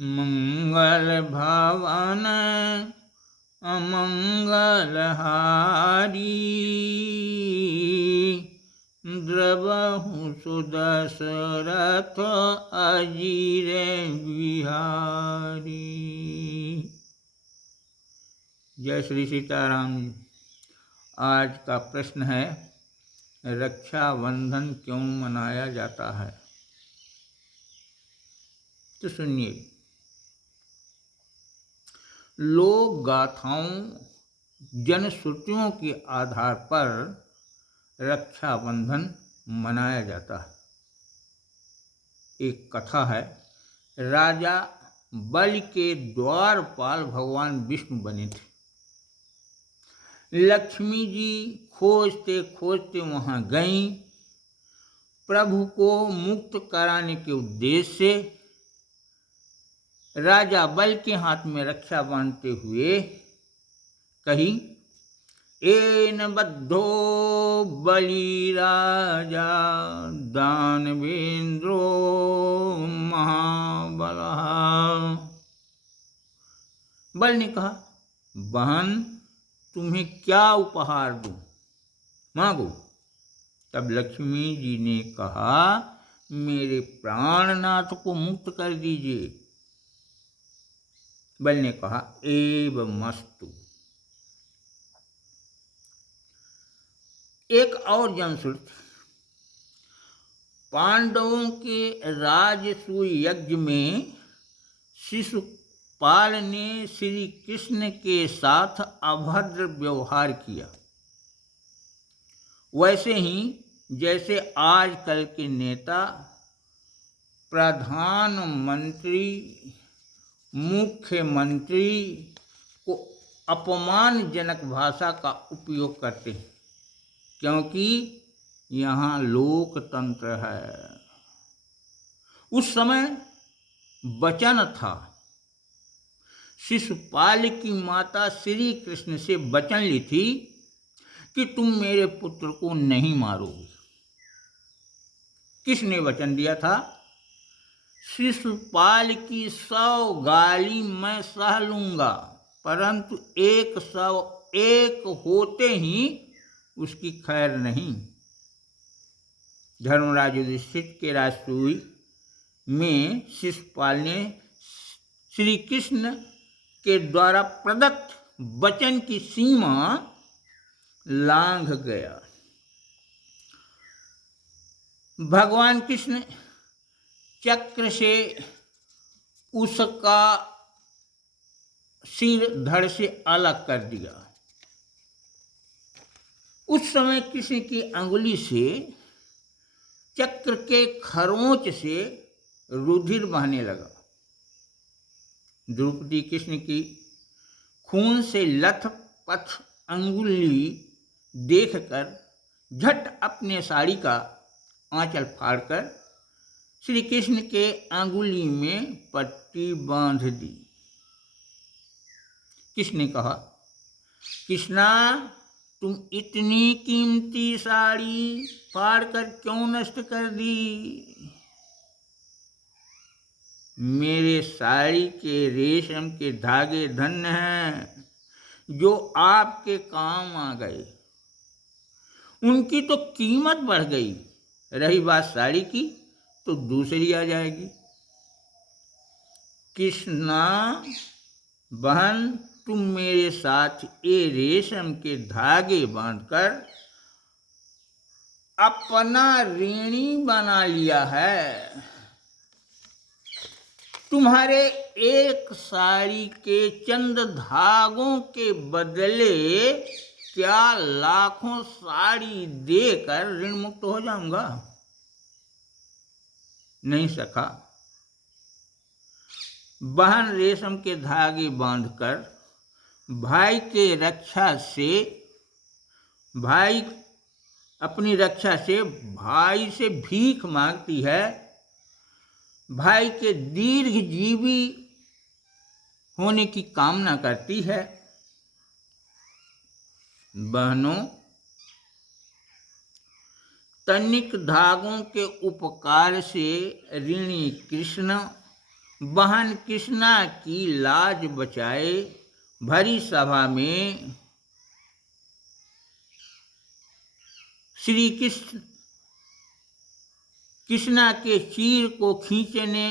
मंगल भवन अमंगल हारी, द्रवहु सुदशरथ अजीर बिहारी। जय श्री सीताराम जी। आज का प्रश्न है, रक्षाबंधन क्यों मनाया जाता है? तो सुनिए। लोक गाथाओं, जनश्रुतियों के आधार पर रक्षाबंधन मनाया जाता है। एक कथा है, राजा बलि के द्वारपाल भगवान विष्णु बने थे। लक्ष्मी जी खोजते खोजते वहां गईं। प्रभु को मुक्त कराने के उद्देश्य से राजा बल के हाथ में रक्षा बांधते हुए कही, एन बद्धो बलि राजा दानवेंद्रो महाबलः। बल ने कहा, बहन तुम्हें क्या उपहार दूं, मांगो। तब लक्ष्मी जी ने कहा, मेरे प्राणनाथ को मुक्त कर दीजिए। बल ने कहा, एवमस्तु। एक और जनश्रुति, पांडवों के राजसूय यज्ञ में शिशुपाल ने श्री कृष्ण के साथ अभद्र व्यवहार किया। वैसे ही जैसे आजकल के नेता प्रधानमंत्री, मुख्यमंत्री को अपमानजनक भाषा का उपयोग करते हैं, क्योंकि यहाँ लोकतंत्र है। उस समय वचन था, शिशुपाल की माता श्री कृष्ण से वचन ली थी कि तुम मेरे पुत्र को नहीं मारोगे। किसने वचन दिया था? शिशुपाल की 100 गाली मैं सह लूंगा, परंतु 101 होते ही उसकी खैर नहीं। धर्मराज युधिष्ठिर के राजसूय में शिशुपाल ने श्री कृष्ण के द्वारा प्रदत्त वचन की सीमा लांघ गया। भगवान कृष्ण चक्र से उसका सिर धड़ से अलग कर दिया। उस समय कृष्ण की अंगुली से चक्र के खरोंच से रुधिर बहने लगा। द्रौपदी कृष्ण की खून से लथपथ अंगुली देखकर झट अपने साड़ी का आंचल फाड़कर श्री कृष्ण के अंगुली में पट्टी बांध दी। कृष्ण ने कहा, कृष्णा तुम इतनी कीमती साड़ी फाड़कर क्यों नष्ट कर दी? मेरे साड़ी के रेशम के धागे धन्य हैं जो आपके काम आ गए। उनकी तो कीमत बढ़ गई, रही बात साड़ी की तो दूसरी आ जाएगी। कृष्णा बहन तुम मेरे साथ ये रेशम के धागे बांधकर अपना ऋणी बना लिया है। तुम्हारे एक साड़ी के चंद धागों के बदले क्या लाखों साड़ी देकर ऋण मुक्त हो जाऊंगा? नहीं सका। बहन रेशम के धागे बांधकर अपनी रक्षा से भाई से भीख मांगती है, भाई के दीर्घजीवी होने की कामना करती है। बहनों, तनिक धागों के उपकार से ऋणी कृष्ण बहन कृष्णा की लाज बचाए भरी सभा में श्री कृष्णा के चीर को खींचने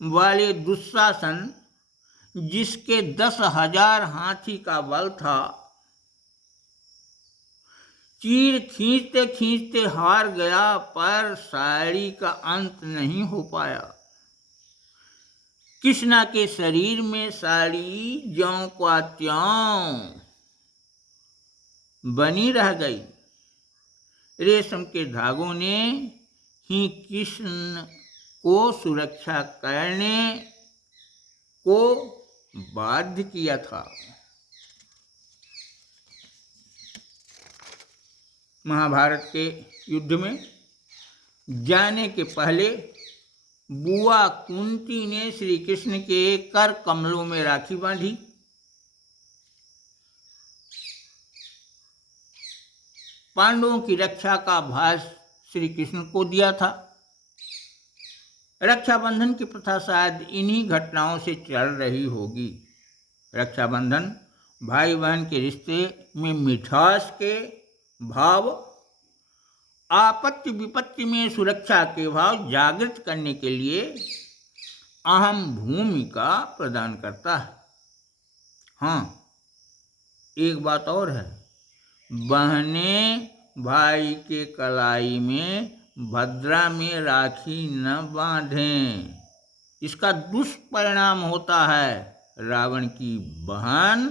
वाले दुशासन, जिसके 10,000 हाथी का बल था, चीर खींचते खींचते हार गया, पर साड़ी का अंत नहीं हो पाया। कृष्णा के शरीर में साड़ी ज्यों का त्यों बनी रह गई। रेशम के धागों ने ही कृष्ण को सुरक्षा करने को बाध्य किया था। महाभारत के युद्ध में जाने के पहले बुआ कुंती ने श्री कृष्ण के कर कमलों में राखी बांधी। पांडवों की रक्षा का भार श्री कृष्ण को दिया था। रक्षाबंधन की प्रथा शायद इन्हीं घटनाओं से चल रही होगी। रक्षाबंधन भाई बहन के रिश्ते में मिठास के भाव, आपत्ति विपत्ति में सुरक्षा के भाव जागृत करने के लिए अहम भूमिका प्रदान करता है। हाँ, एक बात और है, बहनें भाई के कलाई में भद्रा में राखी न बांधें, इसका दुष्परिणाम होता है। रावण की बहन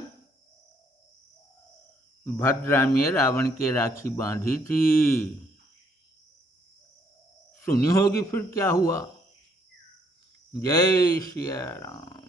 भद्रा में रावण के राखी बांधी थी, सुनी होगी फिर क्या हुआ। जय श्री राम।